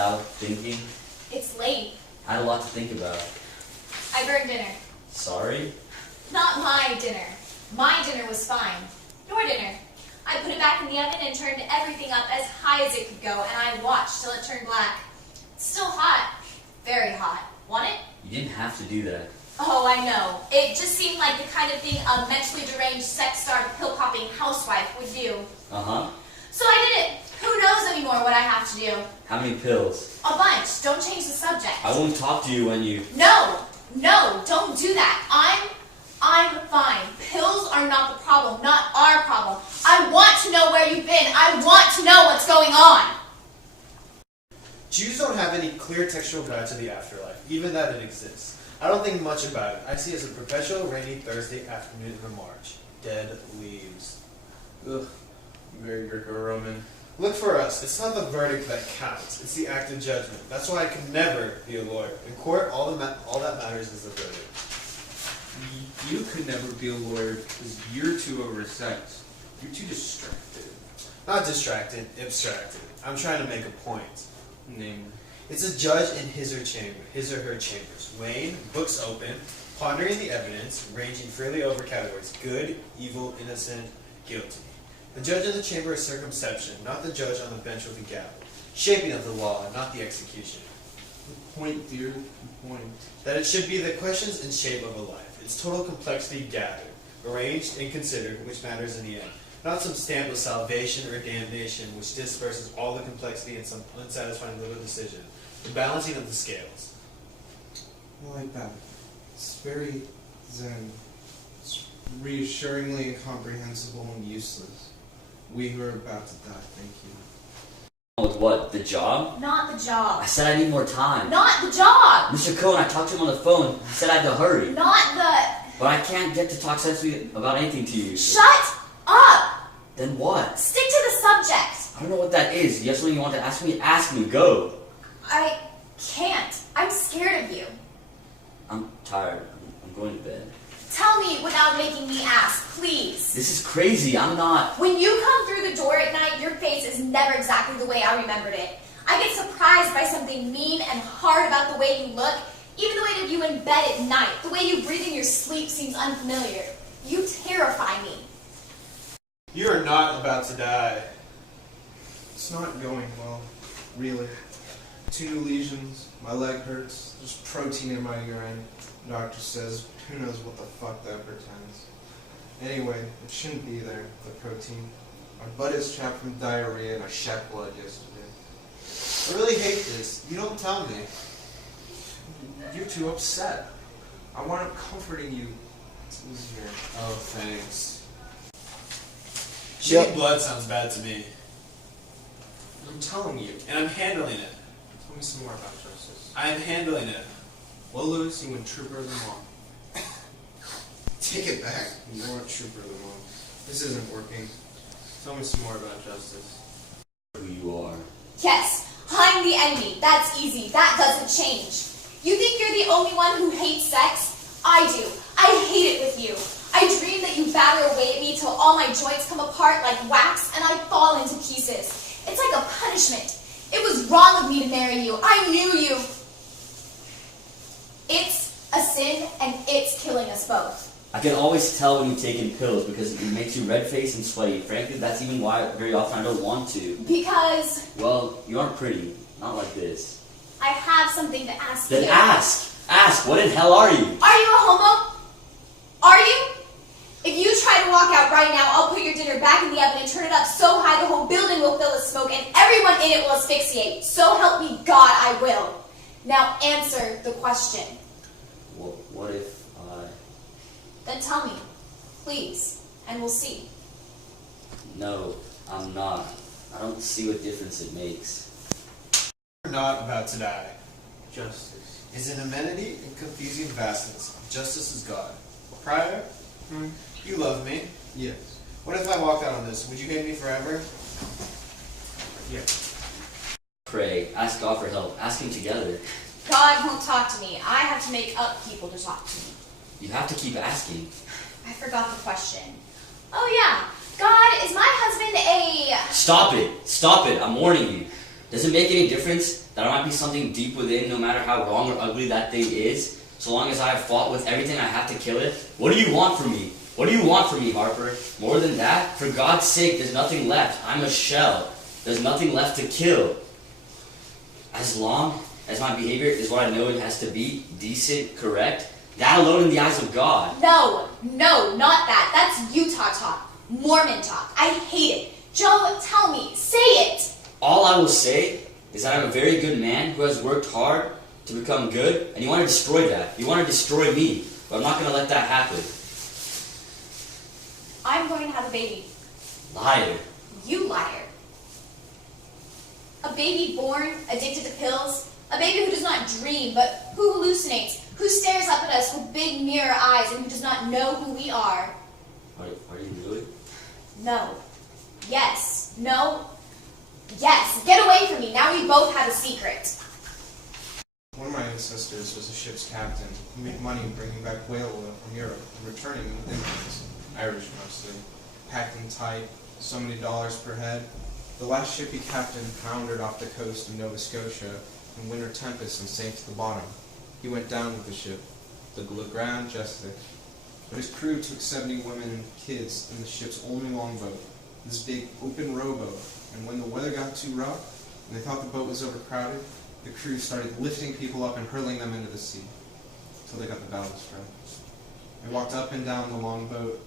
out thinking? It's late. I had a lot to think about. I burned dinner. Sorry? Not my dinner. My dinner was fine. Your dinner. I put it back in the oven and turned everything up as high as it could go, and I watched till it turned black. It's still hot. Very hot. Want it? You didn't have to do that. Oh, I know. It just seemed like the kind of thing a mentally deranged, sex-starved, pill-popping housewife would do. Uh-huh. So I did it. Who knows anymore what I have to do? How many pills? A bunch. Don't change the subject. I won't talk to you when you... No, don't do that. I'm fine. Pills are not the problem, not our problem. I want to know where you've been. I want to know what's going on. Jews don't have any clear textual guide to the afterlife, even that it exists. I don't think much about it. I see it as a perpetual rainy Thursday afternoon in March. Dead leaves. Ugh, very Greco-Roman. Look for us. It's not the verdict that counts. It's the act of judgment. That's why I can never be a lawyer. In court, all that matters is the verdict. You could never be a lawyer because you're too over sex. You're too distracted. Not distracted, abstracted. I'm trying to make a point. Namely. It's a judge in his or her chambers, weighing, books open, pondering the evidence, ranging freely over categories: good, evil, innocent, guilty. The judge in the chamber is circumception, not the judge on the bench with the gavel. Shaping of the law, not the execution. The point, dear, the point. That it should be the questions and shape of a life, its total complexity gathered, arranged, and considered, which matters in the end. Not some stamp of salvation or damnation which disperses all the complexity in some unsatisfying little decision. The balancing of the scales. I like that. It's very zen. It's reassuringly incomprehensible and useless. We who are about to die, thank you. With what? The job? Not the job. I said I need more time. Not the job. Mr. Cohen, I talked to him on the phone. He said I had to hurry. Not the... But I can't get to talk sensibly about anything to you. Shut up. Then what? Stick to the subject. I don't know what that is. You have something you want to ask me? Ask me. Go. I can't. I'm scared of you. I'm tired. I'm going to bed. Tell me without making me ask, please. This is crazy. I'm not... When you come through the door at night, your face is never exactly the way I remembered it. I get surprised by something mean and hard about the way you look, even the way that you in bed at night. The way you breathe in your sleep seems unfamiliar. You terrify me. You are not about to die. It's not going well, really. 2 new lesions, my leg hurts, there's protein in my urine. The doctor says, who knows what the fuck that portends. Anyway, it shouldn't be there, the protein. My butt is chapped from diarrhea and I shat blood yesterday. I really hate this. You don't tell me. You're too upset. I wound up comforting you. It's easier. Oh, thanks. Yep. Shedding blood sounds bad to me. I'm telling you. And I'm handling it. Tell me some more about justice. I'm handling it. Well, Lewis, you went trooper of the month. Take it back. You weren't trooper of the month. This isn't working. Tell me some more about justice. Who you are. Yes, I'm the enemy. That's easy. That doesn't change. You think you're the only one who hates sex? I do. I hate it with you. I dream that you batter away at me till all my joints come apart like wax and I fall into pieces. It's like a punishment. It was wrong of me to marry you. I knew you. It's a sin and it's killing us both. I can always tell when you've taken pills because it makes you red-faced and sweaty. Frankly, that's even why very often I don't want to. Because Well, you aren't pretty. Not like this. I have something to ask you. Then ask! Ask! What in hell are you? Are you a homo? Are you? If you try to walk out right now, I'll put your dinner back in the oven and turn it up so high the whole building will fill with smoke and everyone in it will asphyxiate. So help me God, I will. Now answer the question. Well, what if I... Then tell me, please, and we'll see. No, I'm not. I don't see what difference it makes. You're not about to die. Justice. Is an amenity and confusing vastness. Justice is God. Prior, you love me. Yes. What if I walked out on this? Would you hate me forever? Yes. Pray. Ask God for help. Ask Him together. God won't talk to me. I have to make up people to talk to me. You have to keep asking. I forgot the question. Oh yeah, God, is my husband a... Stop it! Stop it! I'm warning you. Does it make any difference that That there might be something deep within, no matter how wrong or ugly that thing is. So long as I have fought with everything I have to kill it. What do you want from me? What do you want from me, Harper? More than that? For God's sake, there's nothing left. I'm a shell. There's nothing left to kill. As long as my behavior is what I know it has to be, decent, correct, that alone in the eyes of God. No, not that. That's Utah talk. Mormon talk. I hate it. Joe, tell me. Say it. All I will say is that I'm a very good man who has worked hard to become good, and you want to destroy that. You want to destroy me, but I'm not going to let that happen. I'm going to have a baby. Liar. You liar. A baby born addicted to pills. A baby who does not dream, but who hallucinates. Who stares up at us with big mirror eyes and who does not know who we are. Are you really? No. Yes. No. Yes. Get away from me. Now we both have a secret. One of my ancestors was a ship's captain. He made money bringing back whale oil from Europe and returning them with immigrants, Irish mostly, packed in tight, so many dollars per head. The last ship he captained foundered off the coast of Nova Scotia in winter tempest and sank to the bottom. He went down with the ship, the Grand Majestic, but his crew took 70 women and kids in the ship's only longboat, this big open rowboat, and when the weather got too rough and they thought the boat was overcrowded, the crew started lifting people up and hurling them into the sea, until they got the ballast right. They walked up and down the longboat,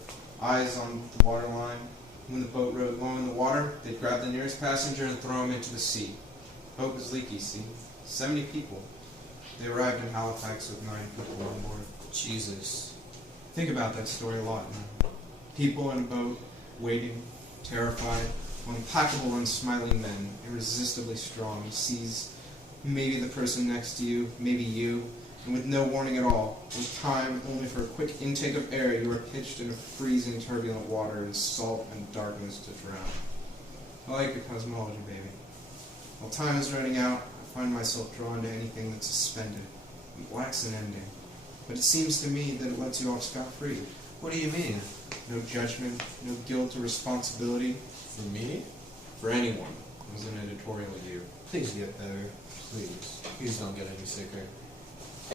eyes on the waterline. When the boat rode low in the water, they'd grab the nearest passenger and throw him into the sea. The boat was leaky, see? 70 people. They arrived in Halifax with 9 people on board. Jesus. Think about that story a lot now. People in a boat, waiting, terrified, while implacable, unsmiling men, irresistibly strong, seize maybe the person next to you, maybe you, and with no warning at all, with time only for a quick intake of air, you are pitched into freezing, turbulent water in salt and darkness to drown. I like your cosmology, baby. While time is running out, I find myself drawn to anything that's suspended and lacks an ending. But it seems to me that it lets you off scot-free. What do you mean? No judgment, no guilt or responsibility. For me? For anyone, as an editorial you. Please get better. Please. Please don't get any sicker.